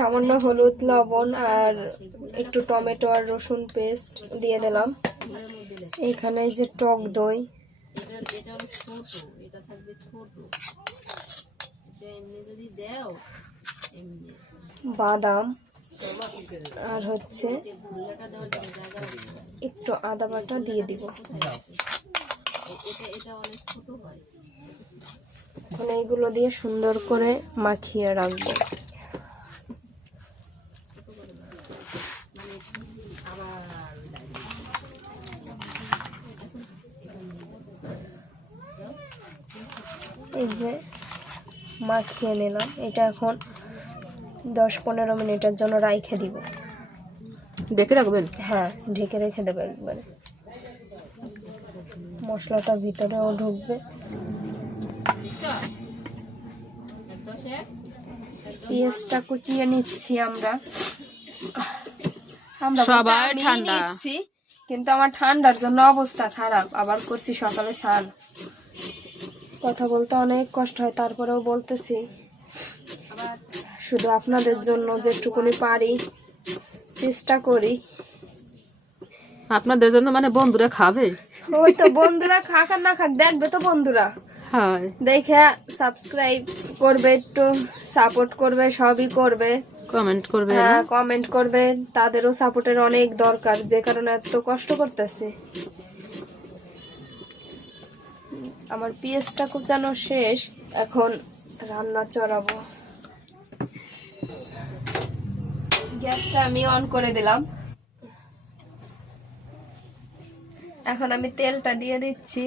সামান্য হলুদ, লবণ আর একটু টমেটো আর রসুন পেস্ট দিয়ে দিলাম। এখানে যে টক দই। বাদাম আর হচ্ছে। একটু আদা বাটা দিয়ে দিব। এখন এইগুলো দিয়ে সুন্দর করে মাখিয়ে রাখব। এই যে মাখিয়ে নিলাম। এটা এখন দশ পনেরো মিনিটের জন্য রাইখে দিব। ডেকে রাখবেন? হ্যাঁ ঢেকে রেখে দেবো একবারে। মশলাটা ভিতরেও ঢুকবে। পেঁয়াজটা কুচিয়ে নিচ্ছি আমরা। আমরা ঠান্ডা। কিন্তু আমার ঠান্ডার জন্য অবস্থা খারাপ। আবার করছি সকালে স্নান। কথা বলতে অনেক কষ্ট হয় তারপরেও বলতেছি। শুধু আপনাদের জন্য যেটুকুনি পারি চেষ্টা করি। আপনাদের জন্য মানে বন্ধুরা খাবে? ওই তো বন্ধুরা খাক আর না খাক দেখবে তো বন্ধুরা। হয়। দেখে সাবস্ক্রাইব করবে একটু সাপোর্ট করবে সবই করবে। কমেন্ট করবে হ্যাঁ কমেন্ট করবে তাদেরও সাপোর্টের অনেক দরকার যে কারণে এত কষ্ট করতেছে। আমার পিএসটা কুচানো শেষ এখন রান্না চড়াবো। গ্যাসটা আমি অন করে দিলাম। এখন আমি তেলটা দিয়ে দিচ্ছি।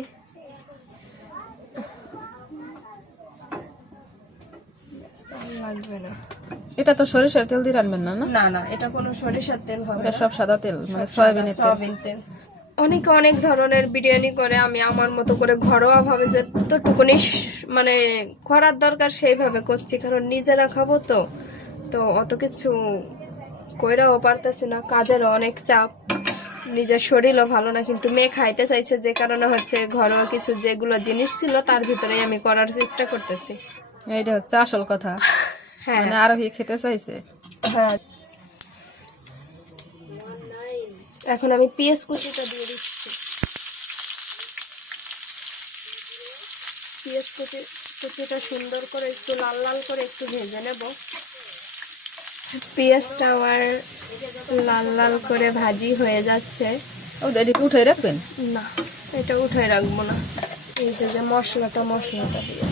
লাগবে না। এটা তো সরিষার তেল দিয়ে রান্নবেন না না? না না এটা কোনো সরিষার তেল হবে এটা সব সাদা তেল মানে সয়াবিনের তেল। সয়াবিন তেল। অনেকে অনেক ধরনের বিরিয়ানি করে আমি আমার মতো করে ঘরোয়া ভাবে যতটুকুনি মানে করার দরকার সেইভাবে করছি কারণ নিজেরা খাব তো। তো অত কিছু কইরাও পারতেছি না কাজেরও অনেক চাপ। নিজের শরীরও ভালো না কিন্তু মেয়ে খাইতে চাইছে যে কারণে হচ্ছে ঘরোয়া কিছু যেগুলো জিনিস ছিল তার ভিতরেই আমি করার চেষ্টা করতেছি। এইটা হচ্ছে আসল কথা। হ্যাঁ। মানে আরও খেতে চাইছে। হ্যাঁ। এখন আমি পেঁয়াজ কুচিটা দিয়ে দিচ্ছি। পেঁয়াজ কুচি কুচিটা সুন্দর করে একটু লাল লাল করে একটু ভেজে নেব। পেঁয়াজটা আমার লাল লাল করে ভাজি হয়ে যাচ্ছে। ও এদিকে উঠে রাখবেন? না এটা উঠে রাখব না। এই যে যে মশলাটা মশলাটা দিয়ে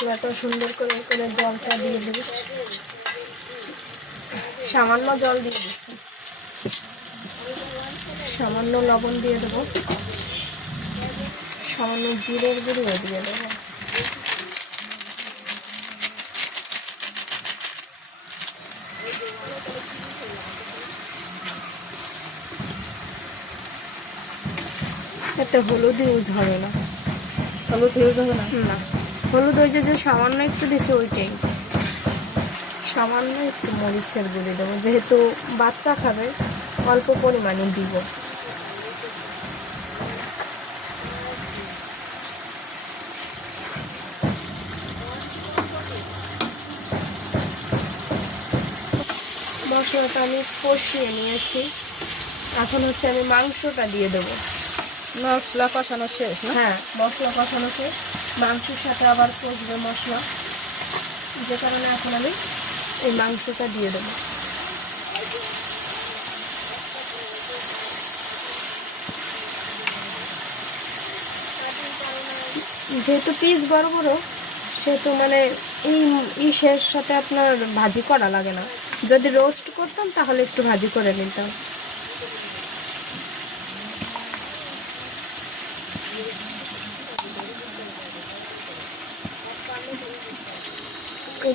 মশলাটা সুন্দর করে করে জলটা দিয়ে দেবো। সামান্য জল দিয়ে দিচ্ছি। সামান্য লবণ দিয়ে দেবো। সামান্য জিরের গুঁড়িও দিয়ে দেবো। এতে হলুদ ইউজ হবে না। হলুদ ইউজ হবে না? না হলুদ ওই যে সামান্য একটু দিছে ওইটাই। সামান্য একটু মরিচের গুঁড়ি দেবো যেহেতু বাচ্চা খাবে অল্প পরিমাণে দিব। মশলাটা আমি কষিয়ে নিয়েছি। এখন হচ্ছে আমি মাংসটা দিয়ে দেবো। মশলা কষানো শেষ হ্যাঁ মশলা কষানো শেষ। মাংসের সাথে আবার কষবে মশলা। যে কারণে এখন আমি এই মাংসটা দিয়ে দেবো। যেহেতু পিস বড় বড় সেহেতু মানে এই ইসের সাথে আপনার ভাজি করা লাগে না। যদি রোস্ট করতাম, তাহলে একটু ভাজি করে নিতাম।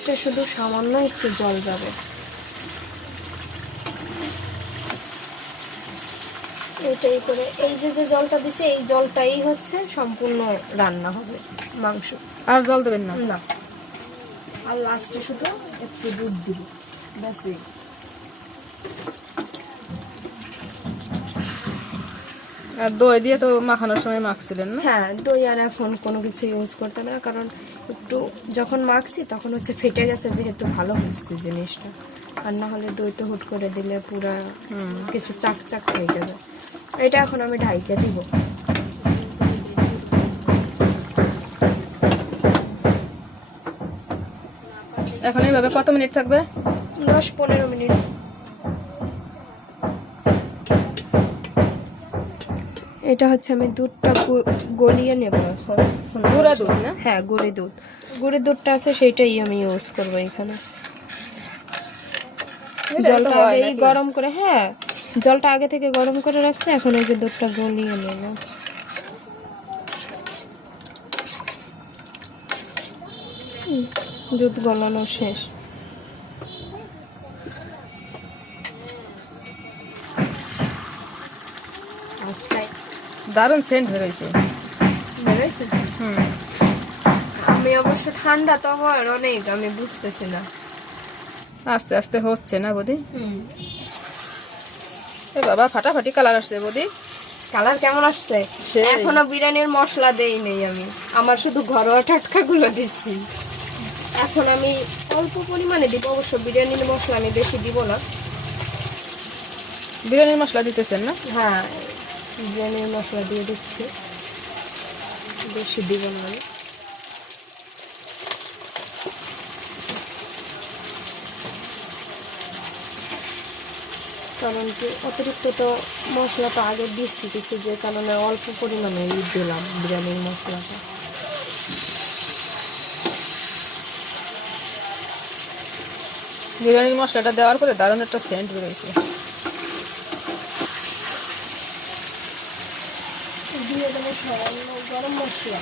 এটা শুধু সামান্য একটু জল যাবে। এটাই করে এই যে যে জলটা দিছে এই জলটাই হচ্ছে সম্পূর্ণ রান্না হবে মাংস। আর জল দেবেন না? না। আর লাস্টে শুধু একটু দুধ দিব ব্যাস আর দই দিয়ে তো মাখানোর সময় মাখছিলেন না? হ্যাঁ দই আর এখন কোনো কিছু ইউজ করতে না কারণ একটু যখন মাখছি তখন হচ্ছে ফেটে গেছে যেহেতু ভালো হচ্ছে জিনিসটা। আর না হলে দই তো হুট করে দিলে পুরা কিছু চাক চাক হয়ে যাবে। এটা এখন আমি ঢাইকে দিব। এখন এইভাবে কত মিনিট থাকবে? দশ পনেরো মিনিট। এটা হচ্ছে আমি দুধটা গলিয়ে নেব এখন। গুঁড়া দুধ না? হ্যাঁ গুঁড়ি দুধ। গুঁড়ি দুধটা আছে সেইটাই আমি ইউজ করব এখানে। জলটা আগেই গরম করে হ্যাঁ জলটা আগে থেকে গরম করে রাখছে এখন এই যে দুধটা গলিয়ে নেব। দুধ গলানো শেষ। আজকাই দারুণ সেন্ট বেরোইছে। বেরোইছে? হুম। আমি অবশ্য ঠান্ডা তো আমার অনেক আমি বুঝতেছি না। আস্তে আস্তে হচ্ছে না বৌদি? এ বাবা ফাটাফাটি কালার আসছে বৌদি। কালার কেমন আসছে। এখনও বিরিয়ানির মশলা দেই নেই আমি। আমার শুধু ঘরোয়া টাটকা গুলো দিচ্ছি এখন আমি অল্প পরিমাণে দিব অবশ্য বিরিয়ানির মশলা আমি বেশি দিব না। বিরিয়ানির মশলা দিতেছেন না? হ্যাঁ বিরিয়ানির মশলা দিয়ে দিচ্ছি। বেশি দিব না আমি কারণ কি, অতিরিক্ত তো মশলা তো আগে দিচ্ছি কিছু, যে কারণে অল্প পরিমাণে দিলাম বিরিয়ানির মশলাটা। বিরিয়ানির মশলাটা দেওয়ার পরে দারুণ একটা সেন্ট বেরোইছে দিয়ে দেবো সামান্য গরম মশলা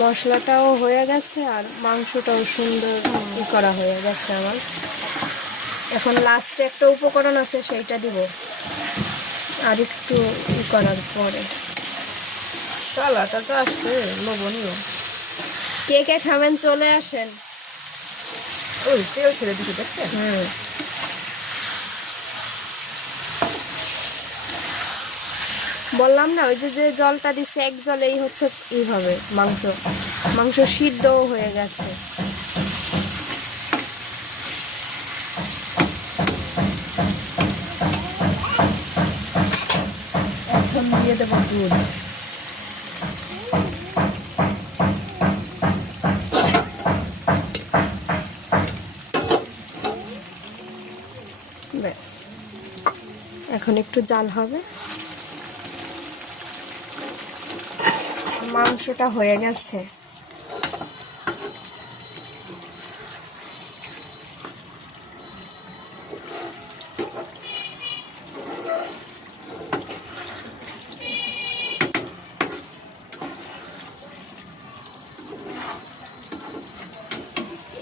মশলাটাও হয়ে গেছে আর মাংসটাও সুন্দর ই করা হয়ে গেছে আমার। এখন লাস্টে একটা উপকরণ আছে সেইটা দিব। আর একটু ই করার পরে। কালারটা তো আসছে লবণীয় কে কে খাবেন চলে আসেন। ওই তেল ছেড়ে দেখছেন? হুম বললাম না ওই যে যে জলটা দিচ্ছে এক জলেই হচ্ছে এইভাবে মাংস। মাংস সিদ্ধও হয়ে গেছে। এখন দিয়ে দেবো দুধ ব্যাস এখন একটু জাল হবে। মাংসটা হয়ে গেছে।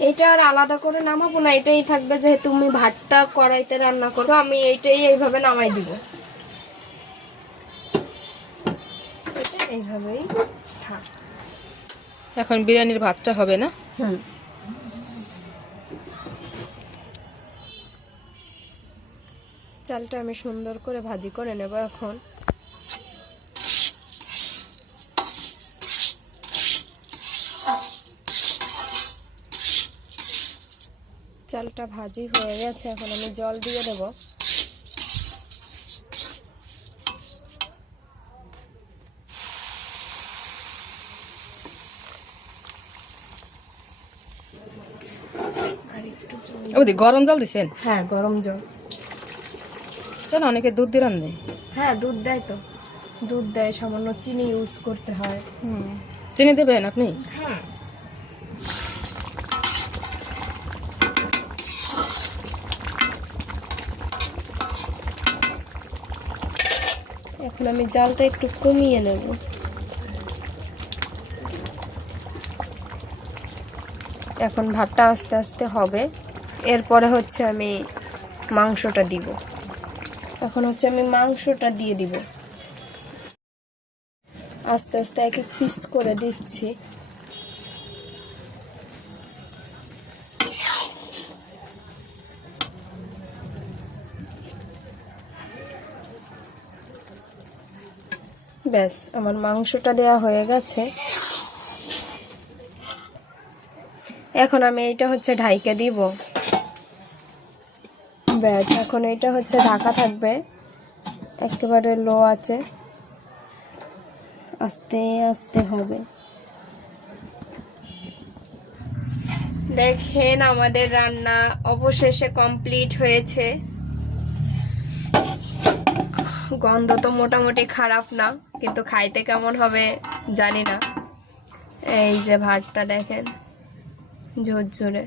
এটা আর আলাদা করে নামাবো না এটাই থাকবে যেহেতু তুমি ভাতটা কড়াইতে রান্না করছ আমি এইটাই এইভাবে নামাই দিব। এইভাবেই থাক। এখন বিরিয়ানির ভাতটা হবে না? হুম। চালটা আমি সুন্দর করে ভাজি করে নেব এখন। চালটা ভাজি হয়ে গেছে এখন আমি জল দিয়ে দেব। একটু গরম জল দিছেন? হ্যাঁ গরম জল। কেন অনেকে দুধ দিয়ে রান্ধে হ্যাঁ দুধ দেয় তো। দুধ দেয় সামান্য চিনি ইউজ করতে হয়। হুম। চিনি দেবেন আপনি? হ্যাঁ। আমি জালটা একটু কমিয়ে নেব। এখন ভাতটা আস্তে আস্তে হবে। এরপরে হচ্ছে আমি মাংসটা দিব। এখন হচ্ছে আমি মাংসটা দিয়ে দিব। আস্তে আস্তে এক এক পিস করে দিচ্ছি। ব্যাস, আমার মাংসটা দেওয়া হয়ে গেছে। এখন আমি এইটা হচ্ছে ঢাইকে দিব। ব্যাস, এখন এইটা হচ্ছে ঢাকা থাকবে। একেবারে লো আছে। আস্তে আস্তে হবে। দেখেন আমাদের রান্না অবশেষে কমপ্লিট হয়েছে। গন্ধ তো মোটামুটি খারাপ না কিন্তু খাইতে কেমন হবে জানি না। এই যে ভাতটা দেখেন ঝুরঝুরে।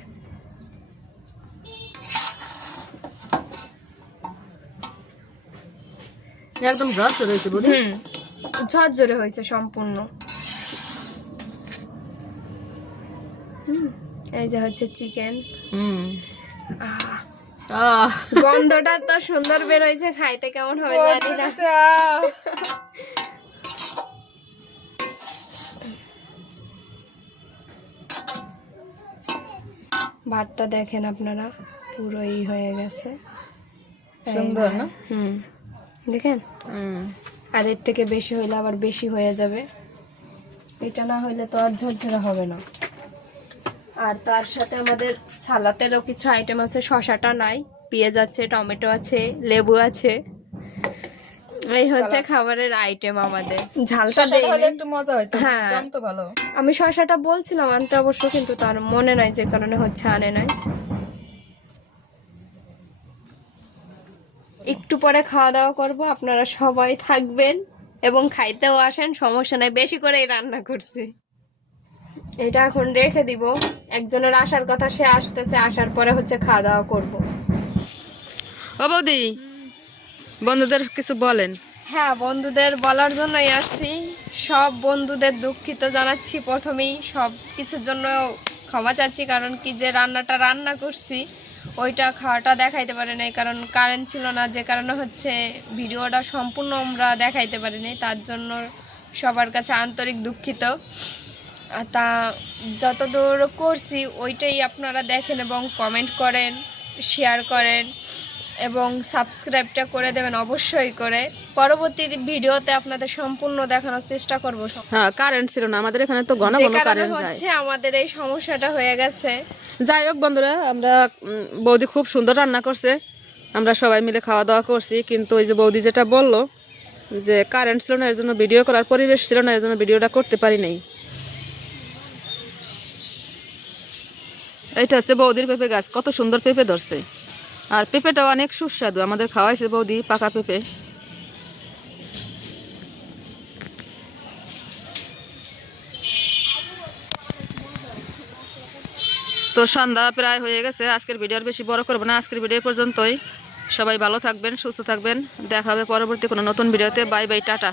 একদম শুরু হয়েছে বুঝি হুম ঝরঝরে হয়েছে সম্পূর্ণ। এই যে হচ্ছে চিকেন। হুম। আহ গন্ধটা তো সুন্দর বের হয়েছে খাইতে কেমন হবে জানি না। ভাতটা দেখেন আপনারা পুরোই হয়ে গেছে। সুন্দর না? হুম। দেখেন? হুম। আর এর থেকে বেশি হইলে আবার বেশি হয়ে যাবে। এটা না হইলে তো আর ঝরঝরে হবে না। আর তার সাথে আমাদের সালাতেরও কিছু আইটেম আছে শশাটা নাই পেঁয়াজ আছে টমেটো আছে লেবু আছে। এই হচ্ছে খাবারের আইটেম আমাদের। ঝালটা দেই একটু মজা হ্যাঁ। জানতো ভালো। আমি শশাটা বলছিলাম আনতে অবশ্য কিন্তু তার মনে নাই যে কারণে হচ্ছে আনে নাই। একটু পরে খাওয়া দাওয়া করব আপনারা সবাই থাকবেন এবং খাইতেও আসেন সমস্যা নাই বেশি করেই রান্না করছি। এটা এখন রেখে দিব। একজনের আসার কথা সে আসতেছে আসার পরে হচ্ছে খাওয়া দাওয়া করব। ও বৌদি বন্ধুদের কিছু বলেন। হ্যাঁ বন্ধুদের বলার জন্যই আসছি। সব বন্ধুদের দুঃখিত জানাচ্ছি প্রথমেই। সব কিছুর জন্য ক্ষমা চাচ্ছি কারণ কি যে রান্নাটা রান্না করছি ওইটা খাওয়াটা দেখাইতে পারে নাই কারণ কারেন্ট ছিল না যে কারণে হচ্ছে ভিডিওটা সম্পূর্ণ আমরা দেখাইতে পারি নাই তার জন্য সবার কাছে আন্তরিক দুঃখিত। তা যতদূর করছি ওইটাই আপনারা দেখেন এবং কমেন্ট করেন শেয়ার করেন এবং সাবস্ক্রাইবটা করে দেবেন অবশ্যই করে। পরবর্তী ভিডিওতে আপনাদের সম্পূর্ণ দেখানোর চেষ্টা করব। হ্যাঁ কারেন্ট ছিল না আমাদের এখানে তো ঘন যে ঘন কারেন্ট যায়। হচ্ছে আমাদের এই সমস্যাটা হয়ে গেছে। যাই হোক বন্ধুরা আমরা বৌদি খুব সুন্দর রান্না করছে। আমরা সবাই মিলে খাওয়া দাওয়া করছি কিন্তু ওই যে বৌদি যেটা বলল যে কারেন্ট ছিল না এর জন্য ভিডিও করার পরিবেশ ছিল না এর জন্য ভিডিওটা করতে পারি নাই। এটা হচ্ছে বৌদির পেঁপে গাছ। কত সুন্দর পেঁপে ধরছে। আর পেঁপেটাও অনেক সুস্বাদু। আমাদের খাওয়াইছে বৌদি পাকা পেঁপে। তো সন্ধ্যা প্রায় হয়ে গেছে। আজকের ভিডিও আর বেশি বড় করব না। আজকের ভিডিও পর্যন্তই। সবাই ভালো থাকবেন, সুস্থ থাকবেন। দেখা হবে পরবর্তী কোনো নতুন ভিডিওতে বাই বাই, টাটা।